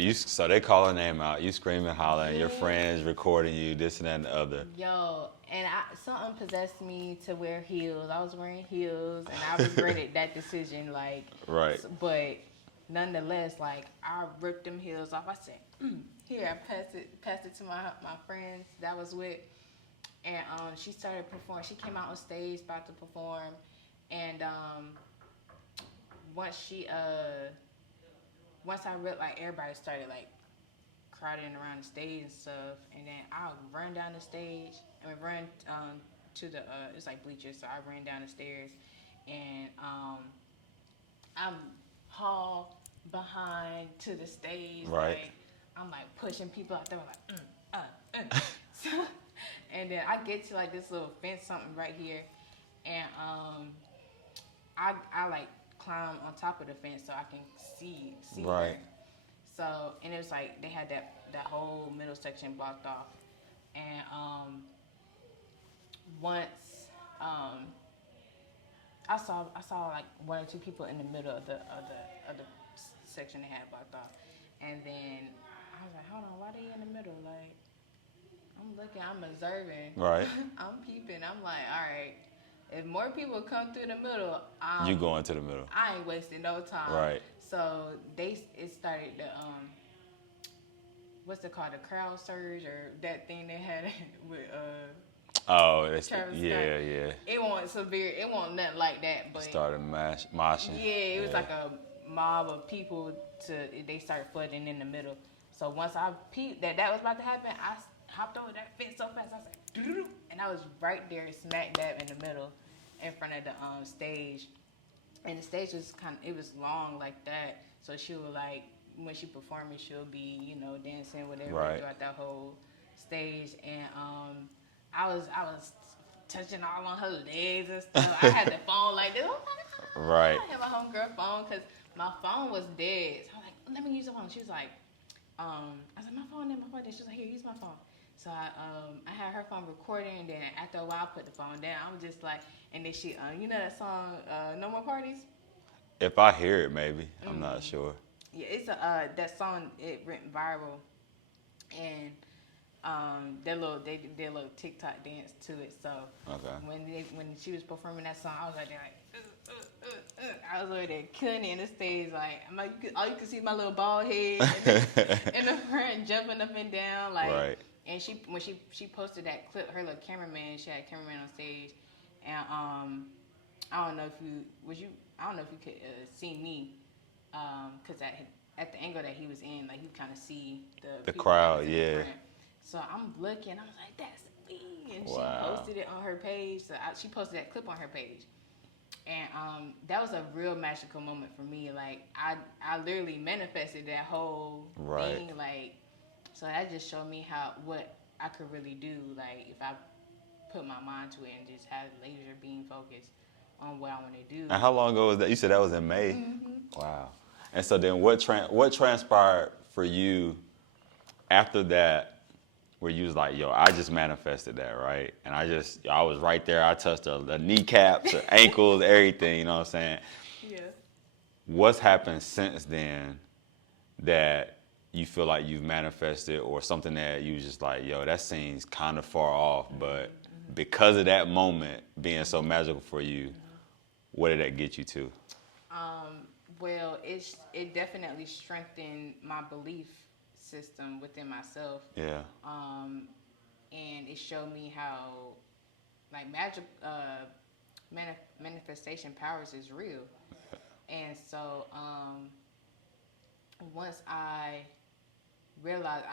they call her name out. You screaming, hollering. Your friends recording you, this and that and the other. Yo, and something possessed me to wear heels. I was wearing heels, and I regretted that decision. Like, Right. But nonetheless, like, I ripped them heels off. I said, here, I passed it to my friends that I was with, and she started performing. She came out on stage about to perform, and once I read, like, everybody started, like, crowding around the stage and stuff, and then I run down the stage, and we run to the, it's like bleachers, so I ran down the stairs, and I'm hauled behind to the stage, right. like, I'm, like, pushing people out there, like, so, and then I get to, like, this little fence, something right here, and I like, climb on top of the fence so I can see right. her. So, and it was like they had that whole middle section blocked off, and once I saw like one or two people in the middle of the section they had blocked off, and then I was like, hold on, why they in the middle? Like, I'm looking, I'm observing, right? I'm peeping. I'm like, all right. If more people come through the middle, you go into the middle. I ain't wasting no time. Right. So it started the what's it called, the crowd surge, or that thing they had with Travis Scott. Yeah. It wasn't severe. It wasn't nothing like that, but started moshing. Yeah, it was like a mob of people. They started flooding in the middle. So once I peeped that was about to happen, I hopped over that fence so fast. I was like, doo-doo-doo, and I was right there, smack dab in the middle, in front of the stage. And the stage was it was long like that. So she would, like, when she performing, she'll be, you know, dancing, whatever, right. throughout that whole stage. And I was touching all on her legs and stuff. I had the phone like this. Right. I had my homegirl phone because my phone was dead. So I was like, let me use the phone. She was like, I was like, my phone. She was like, here, use my phone. So I had her phone recording, and then after a while, I put the phone down. I was just like, and then she, you know that song, No More Parties? If I hear it, maybe. I'm not sure. Yeah, it's that song, it went viral, and they did a little TikTok dance to it. So okay. when she was performing that song, I was like, I was over there killing it in the stage, like, all you could see my little bald head in the front, jumping up and down, like. Right. And when she posted that clip, her little cameraman, she had a cameraman on stage, and I don't know if you could see me, because at the angle that he was in, like, you kind of see the crowd, yeah. The so I'm looking, I was like, that's me, and wow. She posted it on her page. So she posted that clip on her page, and that was a real magical moment for me. Like, I literally manifested that whole right. thing, like. So that just showed me what I could really do, like, if I put my mind to it and just have laser beam focus on what I want to do. And how long ago was that? You said that was in May? Mm-hmm. Wow. And so then what transpired for you after that, where you was like, yo, I just manifested that, right? And I was right there. I touched the kneecaps, the ankles, everything, you know what I'm saying? Yeah. What's happened since then that you feel like you've manifested, or something that you was just like, yo, that seems kind of far off, but because of that moment being so magical for you, what did that get you to? Well, it definitely strengthened my belief system within myself. Yeah. And it showed me how, like, manifestation powers is real. And so once I realized,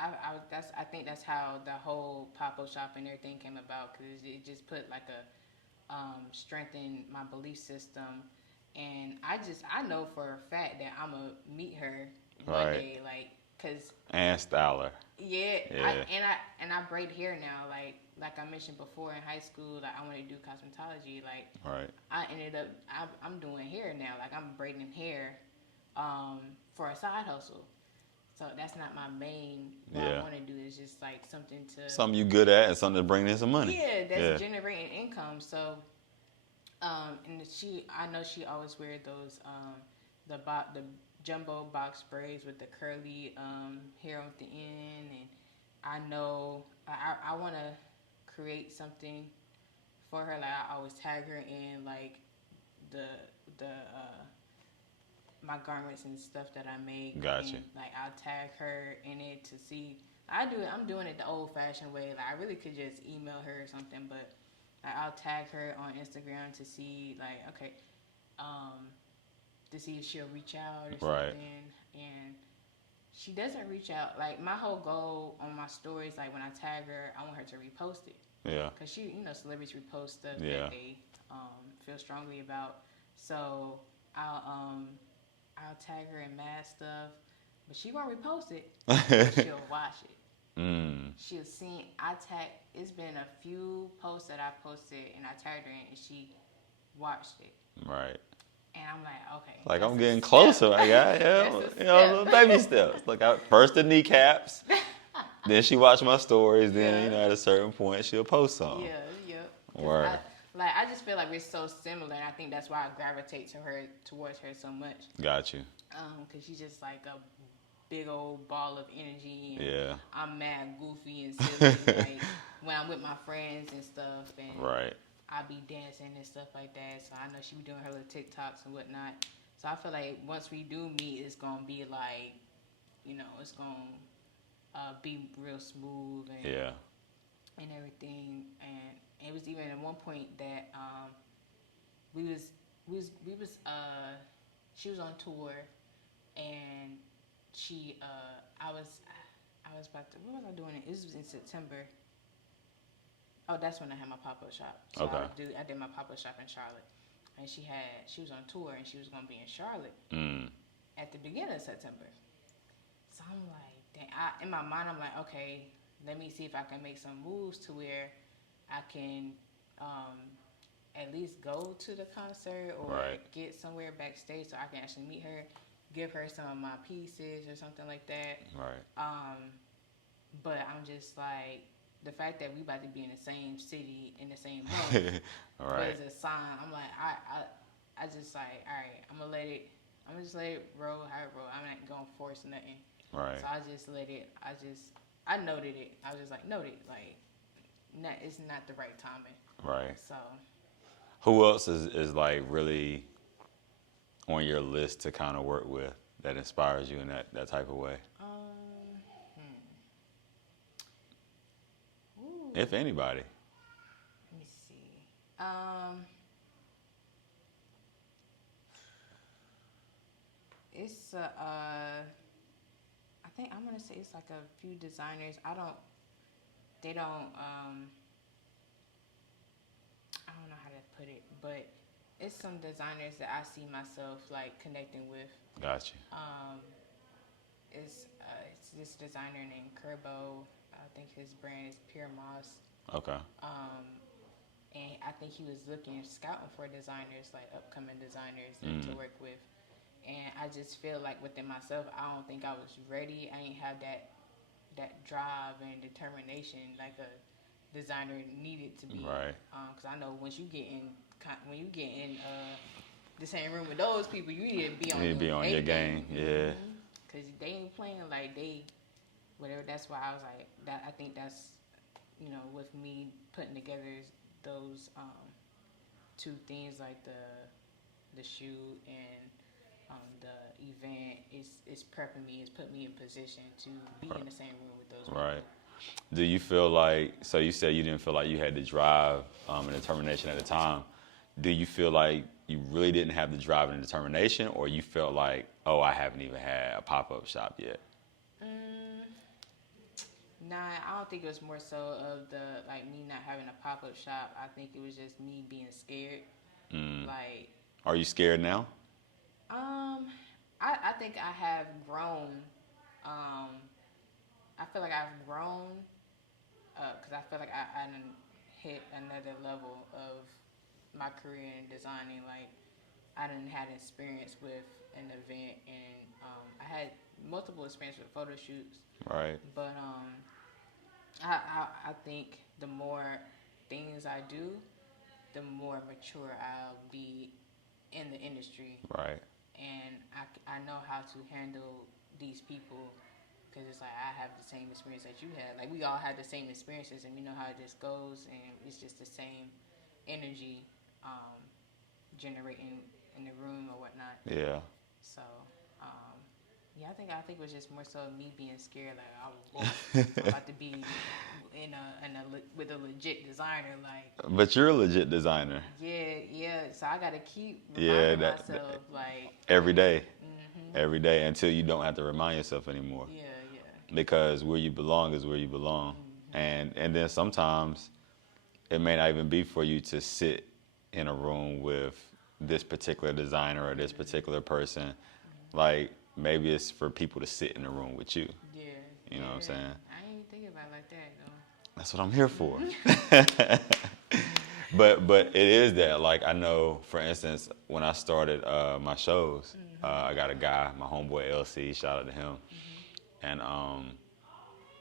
I think that's how the whole pop-up shop and everything came about, because it just put like a strengthen my belief system, and I know for a fact that I'm gonna meet her one day, like, cause and styler. Yeah. I braid hair now, like I mentioned before in high school, like I wanted to do cosmetology, like right. I ended up I'm doing hair now, like I'm braiding hair for a side hustle. So that's not my main. What I want to do is just like something you good at and something to bring in some money. Yeah, that's generating income. So And I know she always wear those the jumbo box braids with the curly hair on the end, and I know I want to create something for her. Like I always tag her in like the my garments and stuff that I make. Gotcha. And, like I'll tag her in it to see. I'm doing it the old-fashioned way. Like I really could just email her or something, but I'll tag her on Instagram to see like okay, to see if she'll reach out or something. And she doesn't reach out. Like my whole goal on my stories, like when I tag her, I want her to repost it. Yeah. Cause celebrities repost stuff Yeah. that they feel strongly about. So I'll tag her in mad stuff, but she won't repost it. She'll watch it. She'll see. It's been a few posts that I posted and I tagged her in, and she watched it. Right. And I'm like, okay. Like I'm getting closer. Like little baby steps. Like first the kneecaps, then she watched my stories. Then at a certain point she'll post something. Yeah. Word. I just feel like we're so similar, and I think that's why I gravitate towards her so much. Got you. Cause she's just like a big old ball of energy. And Yeah. I'm mad goofy and silly. Like when I'm with my friends and stuff, and Right. I be dancing and stuff like that. So I know she be doing her little TikToks and whatnot. So I feel like once we do meet, it's gonna be like, it's gonna be real smooth and everything. And it was even at one point that she was on tour, and I was about to, what was I doing? This was in September. Oh, that's when I had my pop-up shop. So Okay. I did my pop-up shop in Charlotte, and she was on tour, and she was gonna be in Charlotte at the beginning of September. So I'm like, dang, in my mind, I'm like, okay, let me see if I can make some moves to where I can at least go to the concert or get somewhere backstage so I can actually meet her, give her some of my pieces or something like that. Right. But I'm just like, the fact that we about to be in the same city in the same month Right. is a sign. I'm like, I just like, all right, I'm gonna just let it roll how it roll. I'm not gonna force nothing. Right. So I just let it. I noted it. I was just like, noted, like, it's not the right timing. Right. So. Who else is like really on your list to kind of work with that inspires you in that type of way? If anybody. Let me see. It's I think I'm gonna say it's like a few designers. I don't know how to put it, but it's some designers that I see myself like connecting with. Gotcha. It's this designer named Kerbo. I think his brand is Pure Moss. Okay. And I think he was scouting for designers, like upcoming designers to work with. And I just feel like within myself, I don't think I was ready. I ain't have that drive and determination like a designer needed to be. Right. Because I know when you get in the same room with those people, you need to be on your game. Yeah. Because they ain't playing like whatever. That's why I was like that. I think that's with me putting together those two things, like the shoot and the event, it's prepping me. It's put me in position to be in the same room with those people. Right. Do you feel like, so you said you didn't feel like you had the drive and determination at the time. Do you feel like you really didn't have the drive and determination, or you felt like, oh, I haven't even had a pop-up shop yet? Nah, I don't think it was more so of me not having a pop-up shop. I think it was just me being scared. Like, are you scared now? I think I have grown. I feel like I've grown because I feel like I done hit another level of my career in designing. Like, I done had experience with an event, and I had multiple experience with photo shoots. Right. But I think the more things I do, the more mature I'll be in the industry. Right. And I know how to handle these people, because it's like I have the same experience that you had. Like, we all have the same experiences, and we know how it just goes, and it's just the same energy generating in the room or whatnot. Yeah. So, yeah, I think it was just more so me being scared. Like, I'm about to be with a legit designer. Like, But you're a legit designer. Yeah. So I gotta keep reminding myself, like, every day, every day, until you don't have to remind yourself anymore. Yeah. Because where you belong is where you belong, and then sometimes it may not even be for you to sit in a room with this particular designer or this particular person. Like, maybe it's for people to sit in the room with you. Yeah. You know what I'm saying? I ain't even thinking about it like that, though. That's what I'm here for. But it is that. Like, I know, for instance, when I started my shows, I got a guy, my homeboy LC, shout out to him. And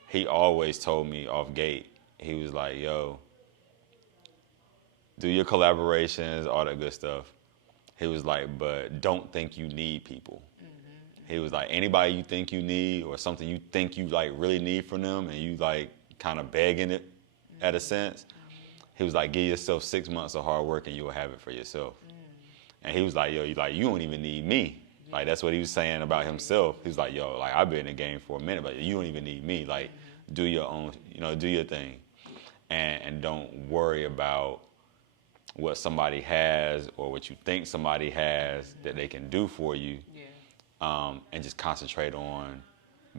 he always told me off gate, he was like, yo, do your collaborations, all that good stuff. He was like, but don't think you need people. He was like, anybody you think you need or something you think you like really need from them and you like kind of begging it at a sense, he was like, give yourself 6 months of hard work and you'll have it for yourself. And he was like, yo, you don't even need me. Like, that's what he was saying about himself. He was like, yo, like, I've been in the game for a minute, but you don't even need me. Like, do your own, do your thing. And don't worry about what somebody has or what you think somebody has that they can do for you. And just concentrate on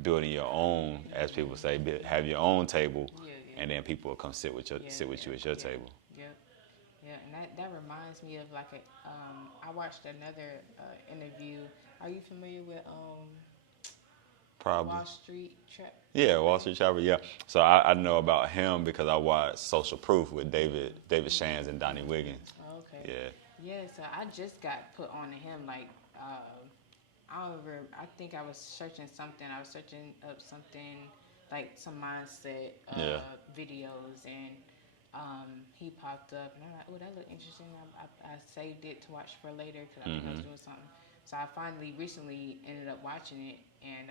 building your own, as people say, have your own table, and then people will come sit with you at your table. Yeah, and that reminds me of, like, I watched another interview. Are you familiar with Probably. Wall Street Trap? Yeah, Wall Street Trapper, yeah. So I know about him because I watched Social Proof with David Shands and Donnie Wiggins. Okay. Yeah. Yeah, so I just got put on to him, like, I think I was searching something. I was searching up something, like some mindset videos, and he popped up, and I'm like, oh, that looked interesting. I saved it to watch for later because I think I was doing something. So I recently ended up watching it, and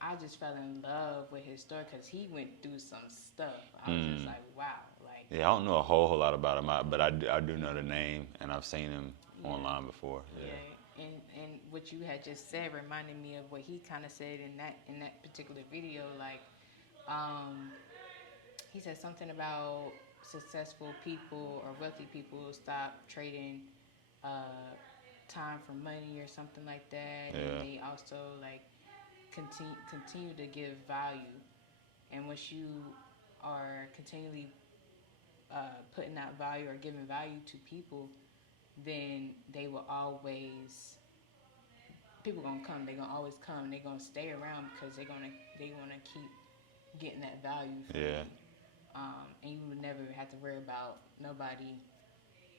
I just fell in love with his story because he went through some stuff. I was just like, wow. Like, yeah, I don't know a whole lot about him, but I do know the name, and I've seen him online before. Yeah. And what you had just said reminded me of what he kind of said in that particular video. Like, he said something about successful people or wealthy people stop trading time for money or something like that. Yeah. And they also, like, continue to give value. And once you are continually putting out value or giving value to people, then they will always, people gonna come. They gonna always come. They gonna stay around because they wanna keep getting that value from you. And you would never have to worry about nobody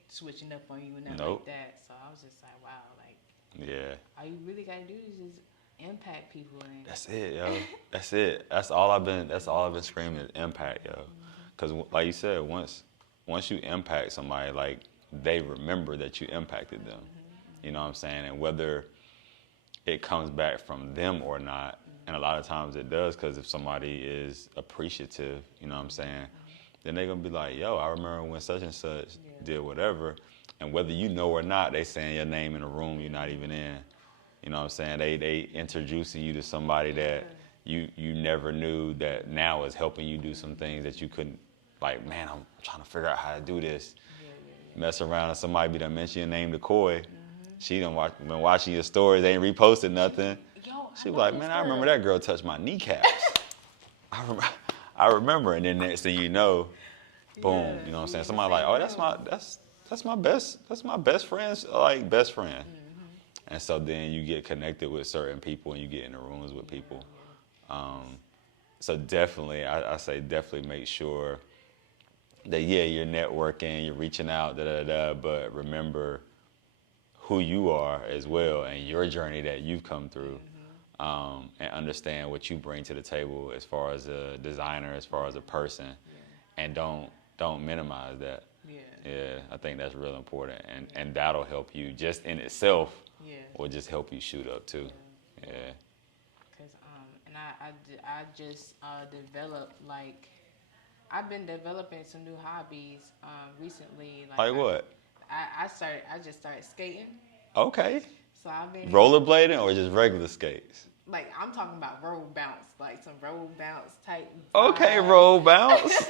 switching up on you and nothing like that. So I was just like, wow, like, all you really gotta do is just impact people. And that's it, yo. That's it. That's all I've been screaming is impact, yo. Because like you said, once you impact somebody, like, they remember that you impacted them. You know what I'm saying? And whether it comes back from them or not, and a lot of times it does, because if somebody is appreciative, you know what I'm saying, then they're going to be like, yo, I remember when such and such did whatever. And whether you know or not, they saying your name in a room you're not even in. You know what I'm saying? They introducing you to somebody that you never knew that now is helping you do some things that you couldn't. Like, man, I'm trying to figure out how to do this. Mess around and somebody be done mention your name to Coi. She done been watching your stories, ain't reposted nothing. She was like, man, I remember that girl touched my kneecaps. I remember, and then next thing you know, boom, you know what I'm saying? Somebody like, oh, that's my best friend's like best friend. And so then you get connected with certain people and you get in the rooms with people. So definitely, I say definitely make sure that, you're networking, you're reaching out, but remember who you are as well and your journey that you've come through, and understand what you bring to the table as far as a designer, as far as a person, and don't minimize that. Yeah, I think that's real important, and that'll help you just in itself, or just help you shoot up too. Yeah. Cause and I just developed like I've been developing some new hobbies recently. Like what? I just started skating. Okay. So I've been Rollerblading or just regular skates? like I'm talking about roll bounce, like some roll bounce type. Okay, vibe. roll bounce.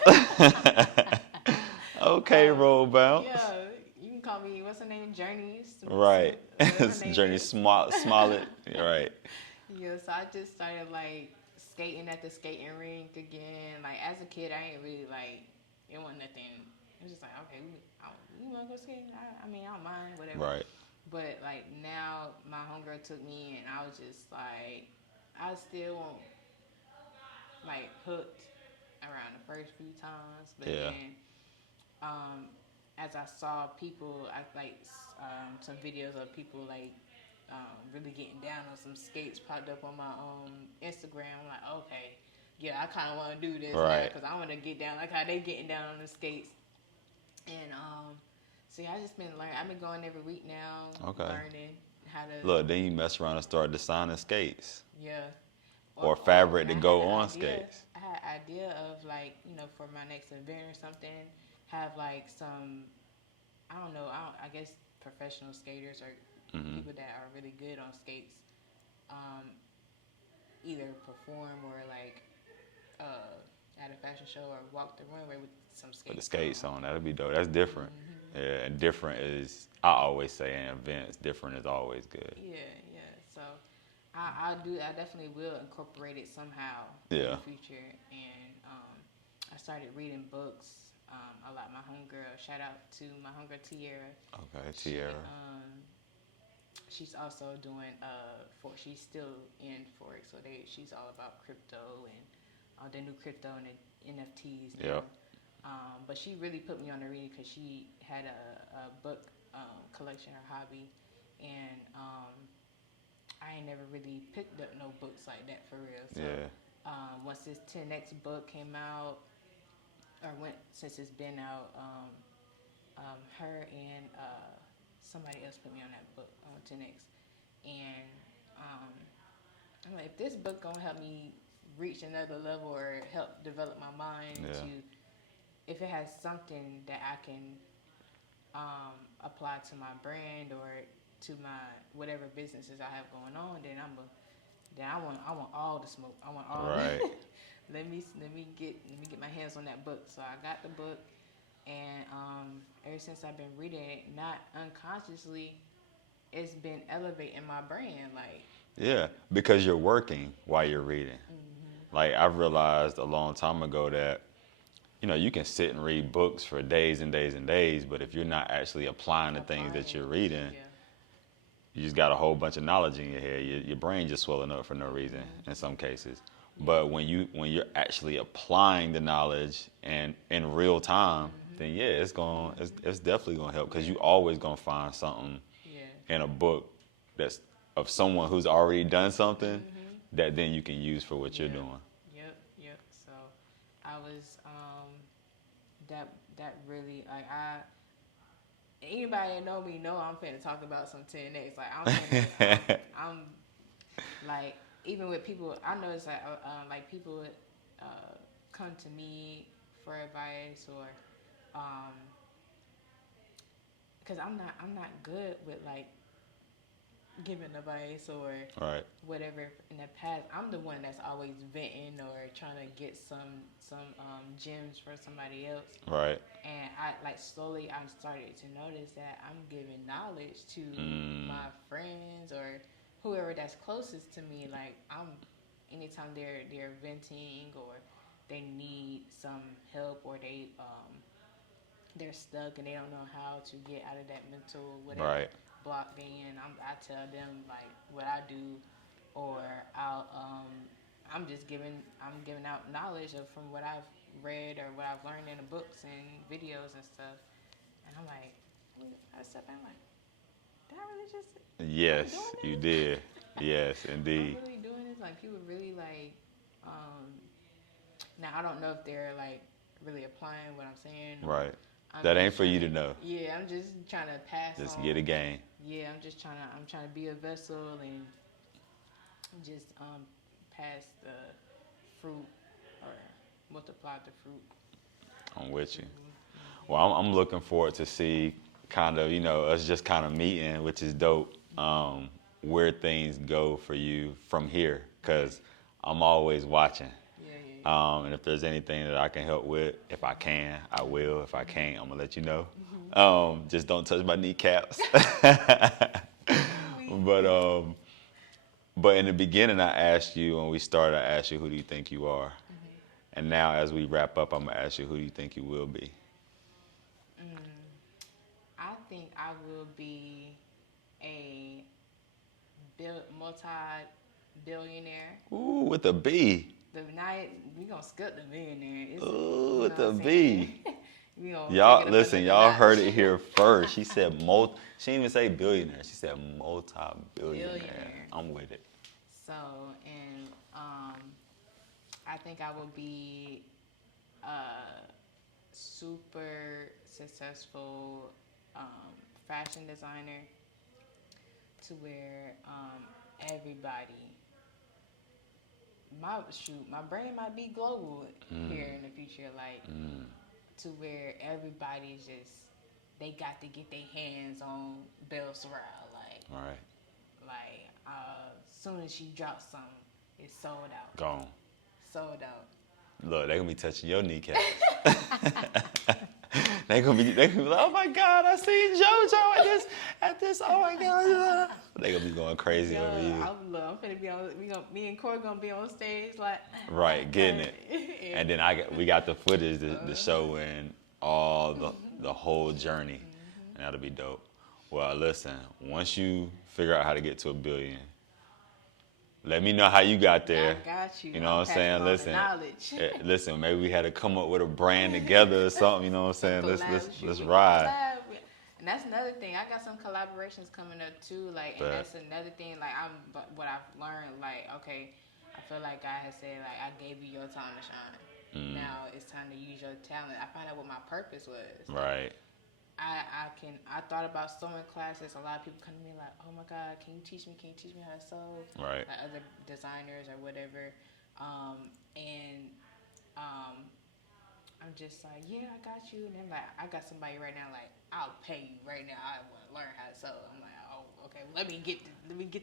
Okay, roll bounce. Yeah, you can call me. What's her name? Joanice. Right. Joanice Smollett. Right. Yeah, so I just started like skating at the skating rink again. Like as a kid, I ain't really like it wasn't nothing. It was just like okay, you want to go skating? I mean, I don't mind whatever. Right. But like now, my homegirl took me, and I was just like, I still won't like hooked around the first few times, but then as I saw people, I like some videos of people like really getting down on some skates popped up on my Instagram. I'm like, okay, yeah, I kind of want to do this because I want to get down like how they getting down on the skates. And so yeah, I just been learning. I've been going every week now, learning how to. Look, then you mess around and start designing skates. Yeah. Or fabric to go on skates. I had an idea of like, for my next event or something, have like some, I don't know, I guess professional skaters or people that are really good on skates, either perform or like at a fashion show or walk the runway with some skates. With the skates on, that'd be dope. That's different. Yeah, and different is, I always say in events, different is always good. Yeah. So I definitely will incorporate it somehow in the future. And I started reading books a lot. My homegirl, shout out to my homegirl Tiara. Okay, Tiara. She's also doing she's still in Forex, so she's all about crypto and the new crypto and the NFTs now. But she really put me on the reading because she had a book collection, her hobby, and I ain't never really picked up no books like that for real. So once this 10X book came out, since it's been out, her and somebody else put me on that book on 10X, and I'm like, if this book gonna help me reach another level or help develop my mind if it has something that I can apply to my brand or to my whatever businesses I have going on, then I want all the smoke. I want all. Right. let me get my hands on that book. So I got the book, and ever since I've been reading it, not unconsciously, it's been elevating my brand. Like. Yeah, because you're working while you're reading. Like I've realized a long time ago that, you can sit and read books for days and days and days, but if you're not actually applying the things that you're reading, you just got a whole bunch of knowledge in your head. Your brain just swelling up for no reason in some cases. But when you're actually applying the knowledge and in real time, then it's definitely gonna help because you always gonna find something in a book that's of someone who's already done something that then you can use for what you're doing. Yep. So I was that really like anybody that know me know I'm finna talk about some 10X. Like I'm like even with people I notice like people come to me for advice or because I'm not good with like giving advice or whatever in the past. I'm the one that's always venting or trying to get some gems for somebody else. Right. And I like slowly I started to notice that I'm giving knowledge to my friends or whoever that's closest to me. Like anytime they're venting or they need some help or they're stuck and they don't know how to get out of that mental whatever block they in. I tell them like what I do, or I'm giving out knowledge from what I've read or what I've learned in the books and videos and stuff. And I'm like, I step back like, did I really just? Yes, you did. Yes, indeed. I'm really doing this. Like people really like. Now I don't know if they're like really applying what I'm saying. Right. That ain't for you to know. Yeah, I'm just trying to pass Just on. get a game. Yeah, I'm trying to be a vessel and just pass the fruit or multiply the fruit. I'm with you. Well, I'm looking forward to see kind of, us just kind of meeting, which is dope, where things go for you from here, because I'm always watching. Yeah. And if there's anything that I can help with, if I can, I will. If I can't, I'm going to let you know. Just don't touch my kneecaps. But in the beginning, I asked you, when we started, I asked you, who do you think you are? And now as we wrap up, I'm going to ask you, who do you think you will be? I think I will be a multi-billionaire. Ooh, with a B. We gonna skip the millionaire. Ooh, with a B. Y'all listen, y'all heard it here first. She said she didn't even say billionaire. She said multi-billionaire. I'm with it. So, and I think I will be a super successful fashion designer to where everybody, my brand might be global here in the future, like to where everybody's they got to get their hands on Belle Serrao, like soon as she drops something, it's sold out. Gone. Sold out. Look, they gonna be touching your kneecap. They gonna be like, oh my God, I seen JoJo at this. Oh my God. They gonna be going crazy over you. I'm finna be on. Me and Coi gonna be on stage like. Right, getting it. And then we got the footage to show in all the whole journey, and that'll be dope. Well, listen, once you figure out how to get to 1 billion, let me know how you got there. I got you. You know what I'm saying? Listen, listen. Maybe we had to come up with a brand together or something. You know what I'm saying? Let's ride. And that's another thing. I got some collaborations coming up too. Like, and that's another thing. Like, what I've learned. Like, okay, I feel like God has said, like, I gave you your time to shine. Now it's time to use your talent. I found out what my purpose was. Right. I thought about sewing classes. A lot of people come to me like, oh my God, can you teach me how to sew? Right. Like other designers or whatever. I'm just like, yeah, I got you. And then like, I got somebody right now, like, I'll pay you right now. I want to learn how to sew. I'm like, oh, okay, let me get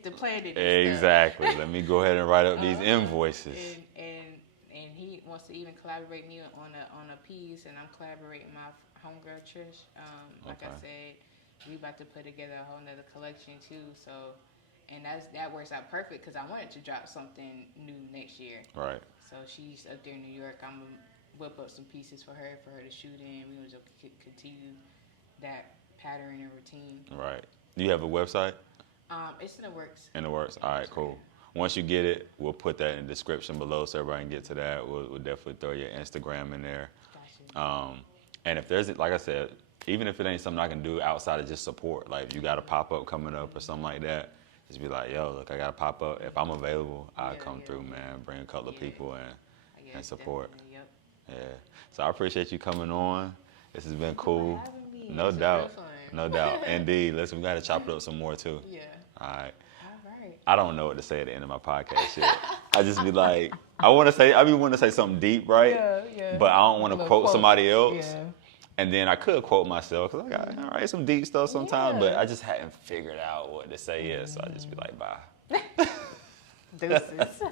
the plan to this Exactly. Let me go ahead and write up these invoices. And he wants to even collaborate me on a piece, and I'm collaborating my homegirl Trish. Like I said, we about to put together a whole nother collection too. So, and that works out perfect because I wanted to drop something new next year. Right. So she's up there in New York. I'm gonna whip up some pieces for her to shoot in. We will just continue that pattern and routine. Right. Do you have a website? It's in the works. In the works. All right, cool. Once you get it, we'll put that in the description below so everybody can get to that. We'll definitely throw your Instagram in there. Gotcha. And if there's, like I said, even if it ain't something I can do outside of just support, like if you got a pop-up coming up or something like that, just be like, yo, look, I got a pop-up. If I'm available, I'll come through, man. Bring a couple of people and support. Yep. Yeah. So I appreciate you coming on. This has been cool. No This doubt. was No doubt. Indeed. Listen, we got to chop it up some more, too. Yeah. All right. All right. I don't know what to say at the end of my podcast shit. I just be like, I be wanting to say something deep, right? Yeah. But I don't want to quote somebody else. Yeah. And then I could quote myself because I got, all right, some deep stuff sometimes, but I just hadn't figured out what to say yet. So I just be like, bye. Deuces.